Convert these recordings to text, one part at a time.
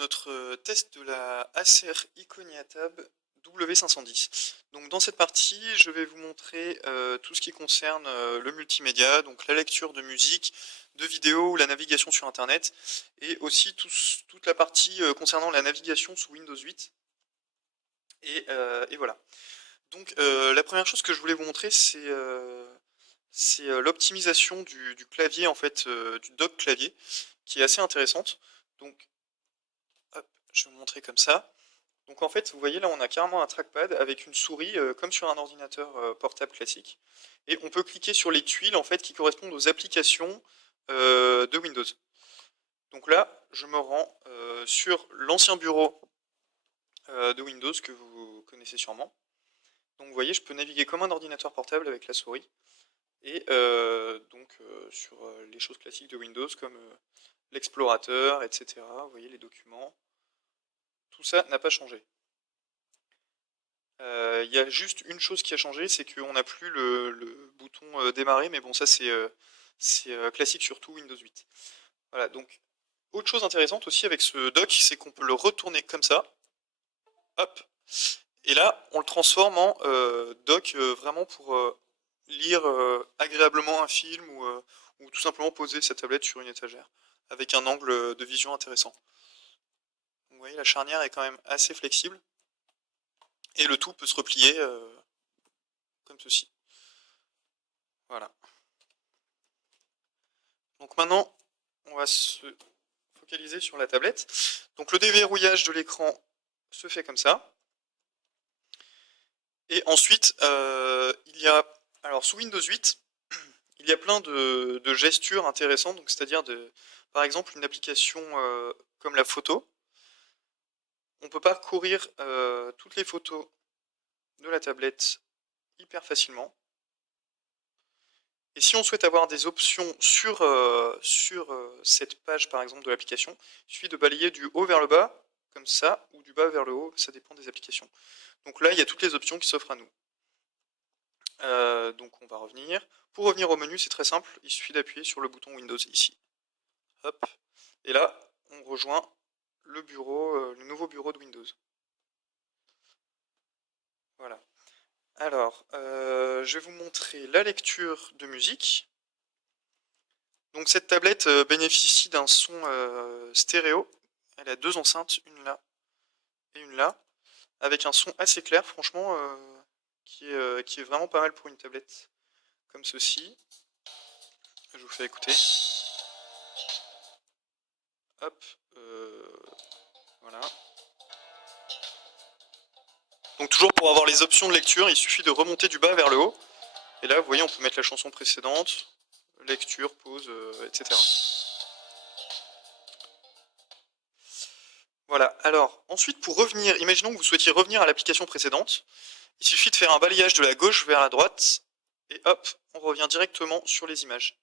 notre test de la Acer Iconia Tab W510. Donc dans cette partie, je vais vous montrer tout ce qui concerne le multimédia, donc la lecture de musique, de vidéos ou la navigation sur Internet, et aussi toute la partie concernant la navigation sous Windows 8. Et voilà. Donc la première chose que je voulais vous montrer, c'est l'optimisation du clavier, en fait, du dock clavier, qui est assez intéressante. Donc, hop, je vais vous montrer comme ça. Donc en fait, vous voyez là, on a carrément un trackpad avec une souris comme sur un ordinateur portable classique. Et on peut cliquer sur les tuiles en fait qui correspondent aux applications de Windows. Donc là, je me rends sur l'ancien bureau de Windows que vous connaissez sûrement. Donc vous voyez, je peux naviguer comme un ordinateur portable avec la souris. Et sur les choses classiques de Windows comme l'explorateur, etc. Vous voyez les documents. Tout ça n'a pas changé. Il y a juste une chose qui a changé, c'est qu'on n'a plus le bouton démarrer, mais bon ça c'est classique sur tout Windows 8. Voilà, donc autre chose intéressante aussi avec ce dock, c'est qu'on peut le retourner comme ça, hop, et là on le transforme en dock vraiment pour lire agréablement un film ou tout simplement poser sa tablette sur une étagère, avec un angle de vision intéressant. Donc, vous voyez, la charnière est quand même assez flexible, et le tout peut se replier comme ceci. Voilà. Donc maintenant, on va se focaliser sur la tablette. Donc le déverrouillage de l'écran se fait comme ça. Et ensuite, il y a, alors sous Windows 8, il y a plein de gestures intéressantes. Donc c'est-à-dire par exemple une application comme la photo. On peut parcourir toutes les photos de la tablette hyper facilement. Et si on souhaite avoir des options sur cette page par exemple de l'application, il suffit de balayer du haut vers le bas, comme ça, ou du bas vers le haut, ça dépend des applications. Donc là, il y a toutes les options qui s'offrent à nous. Donc on va revenir. Pour revenir au menu, c'est très simple, il suffit d'appuyer sur le bouton Windows ici. Hop. Et là, on rejoint le bureau, le nouveau bureau de Windows. Voilà. Alors, je vais vous montrer la lecture de musique. Donc cette tablette bénéficie d'un son stéréo. Elle a deux enceintes, une là et une là, avec un son assez clair, franchement, qui est vraiment pas mal pour une tablette comme ceci. Je vous fais écouter. Hop, voilà. Donc toujours pour avoir les options de lecture, il suffit de remonter du bas vers le haut. Et là, vous voyez, on peut mettre la chanson précédente, lecture, pause, etc. Voilà, alors ensuite pour revenir, imaginons que vous souhaitiez revenir à l'application précédente, il suffit de faire un balayage de la gauche vers la droite, et hop, on revient directement sur les images.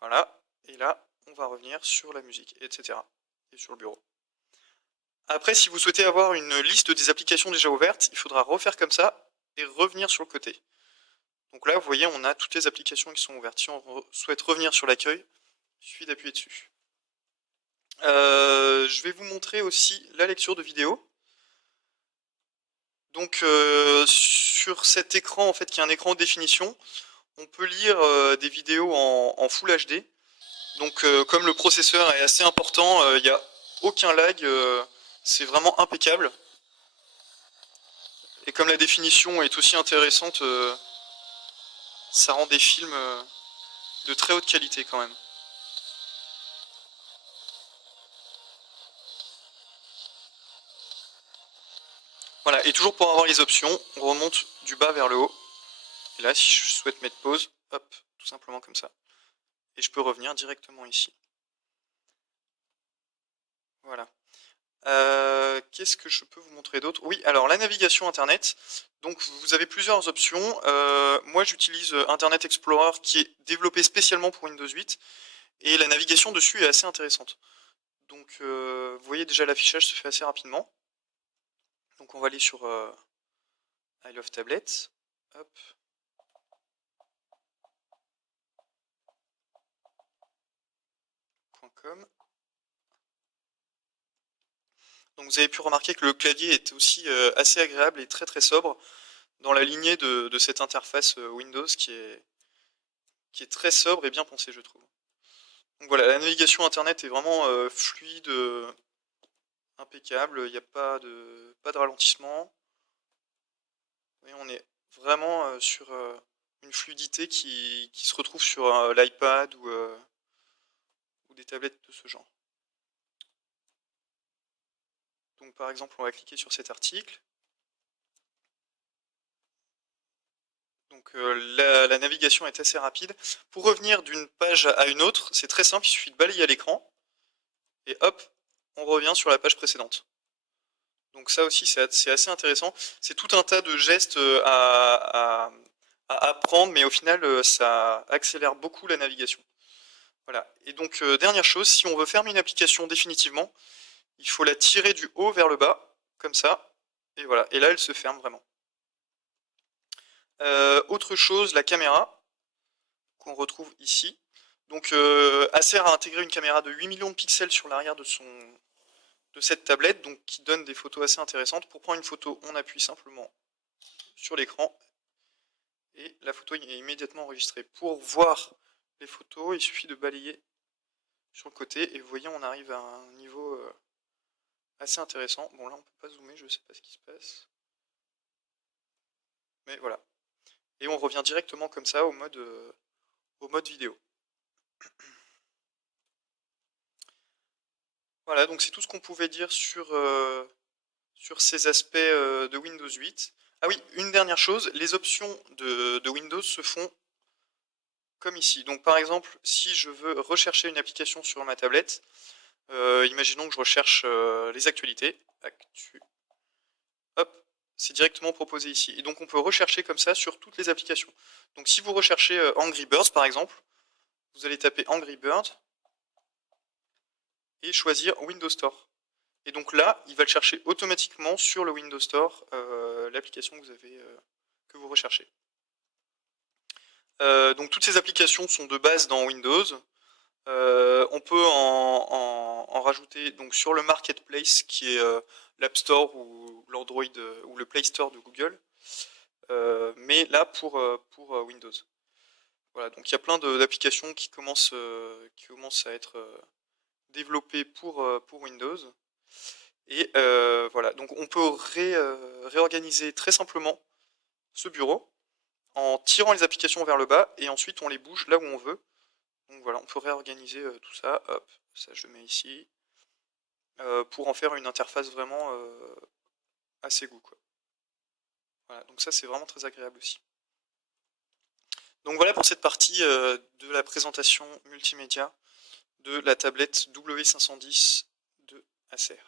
Voilà, et là, on va revenir sur la musique, etc. et sur le bureau. Après, si vous souhaitez avoir une liste des applications déjà ouvertes, il faudra refaire comme ça, et revenir sur le côté. Donc là, vous voyez, on a toutes les applications qui sont ouvertes. Si on souhaite revenir sur l'accueil, il suffit d'appuyer dessus. Je vais vous montrer aussi la lecture de vidéo. Donc sur cet écran, en fait, qui est un écran haute définition, on peut lire des vidéos en Full HD. Donc comme le processeur est assez important, il n'y a aucun lag, c'est vraiment impeccable. Et comme la définition est aussi intéressante, ça rend des films de très haute qualité quand même. Voilà, et toujours pour avoir les options, on remonte du bas vers le haut. Et là, si je souhaite mettre pause, hop, tout simplement comme ça. Et je peux revenir directement ici. Voilà. Qu'est-ce que je peux vous montrer d'autre? Oui, alors la navigation Internet. Donc vous avez plusieurs options. Moi j'utilise Internet Explorer qui est développé spécialement pour Windows 8. Et la navigation dessus est assez intéressante. Donc vous voyez déjà l'affichage se fait assez rapidement. Donc on va aller sur I Love Tablet. Hop. .com. Donc vous avez pu remarquer que le clavier est aussi assez agréable et très très sobre dans la lignée de cette interface Windows qui est très sobre et bien pensée, je trouve. Donc voilà, la navigation internet est vraiment fluide, impeccable, il n'y a pas de ralentissement. Et on est vraiment sur une fluidité qui se retrouve sur l'iPad ou des tablettes de ce genre. Donc par exemple, on va cliquer sur cet article. Donc la navigation est assez rapide. Pour revenir d'une page à une autre, c'est très simple, il suffit de balayer à l'écran. Et hop, on revient sur la page précédente. Donc ça aussi, c'est assez intéressant. C'est tout un tas de gestes à apprendre, mais au final, ça accélère beaucoup la navigation. Voilà. Et donc, dernière chose, si on veut fermer une application définitivement, il faut la tirer du haut vers le bas, comme ça. Et voilà. Et là, elle se ferme vraiment. Autre chose, la caméra, qu'on retrouve ici. Donc, Acer a intégré une caméra de 8 millions de pixels sur l'arrière de cette tablette, donc qui donne des photos assez intéressantes. Pour prendre une photo, on appuie simplement sur l'écran et la photo est immédiatement enregistrée. Pour voir les photos, il suffit de balayer sur le côté et vous voyez, on arrive à un niveau assez intéressant. Bon, là, on peut pas zoomer, je sais pas ce qui se passe. Mais voilà. Et on revient directement comme ça au mode vidéo. Voilà, donc c'est tout ce qu'on pouvait dire sur ces aspects de Windows 8. Ah oui, une dernière chose, les options de Windows se font comme ici. Donc par exemple, si je veux rechercher une application sur ma tablette, imaginons que je recherche les actualités, hop, c'est directement proposé ici. Et donc on peut rechercher comme ça sur toutes les applications. Donc si vous recherchez Angry Birds par exemple, vous allez taper Angry Birds et choisir Windows Store. Et donc là, il va le chercher automatiquement sur le Windows Store, l'application que vous recherchez. Donc toutes ces applications sont de base dans Windows. On peut en rajouter donc sur le Marketplace qui est l'App Store ou l'Android ou le Play Store de Google. Mais là pour Windows. Voilà, donc il y a plein d'applications qui commencent à être développées pour Windows. Et voilà, donc on peut réorganiser très simplement ce bureau en tirant les applications vers le bas et ensuite on les bouge là où on veut. Donc voilà, on peut réorganiser tout ça, hop, ça je le mets ici, pour en faire une interface vraiment à ses goûts, quoi. Voilà, donc ça c'est vraiment très agréable aussi. Donc voilà pour cette partie de la présentation multimédia de la tablette W510 de Acer.